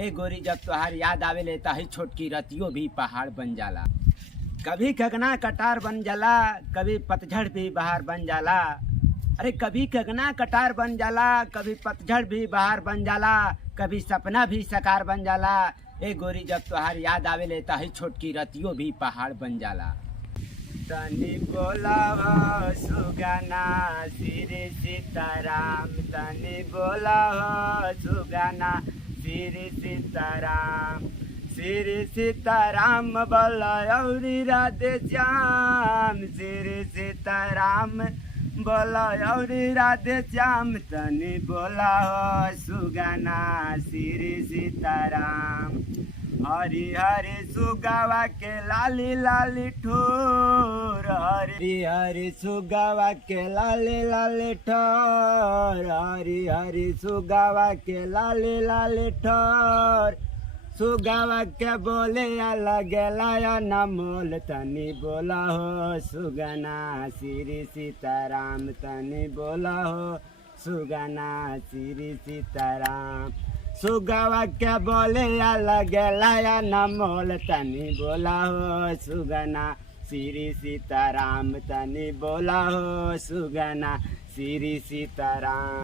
ए गोरी जब तोहार याद आवे ले ताही छोटकी रतियो भी पहाड़ बन जाला। कभी गगना कटार बन जाला, कभी पतझड़ भी बहार बन जाला। अरे कभी गगना कटार बन जाला, कभी पतझड़ भी बहार बन जाला, कभी सपना भी साकार बन जाला। ए गोरी जब तोहार याद आवे ले ताही छोटकी रतियो भी पहाड़ बन जाला। तनी बोलाव सुगाना श्री सीताराम, तनी बोलाव सुगाना श्री सीताराम। श्री सीताराम बोला औरी राधे श्याम, श्री सीताराम बोला औरी राधे श्याम। तनी बोलाव सुगाना श्री सीताराम। हरी हरी सुगावा के लाली लाली ठोर, हरी हरी सुगावा के लाली लाली ठोर, हरी हरी सुगावा के लाली लाली ठोर। सुगावा के बोले अलग लाया न मोल, तनी बोला हो सुगना श्री सीताराम, तनी बोला हो सुगना श्री सीताराम। सुगावा के बोले अलग लाया न मोल, तनी बोला हो सुगना श्री सीताराम, तनी बोला हो सुगना श्री सीताराम।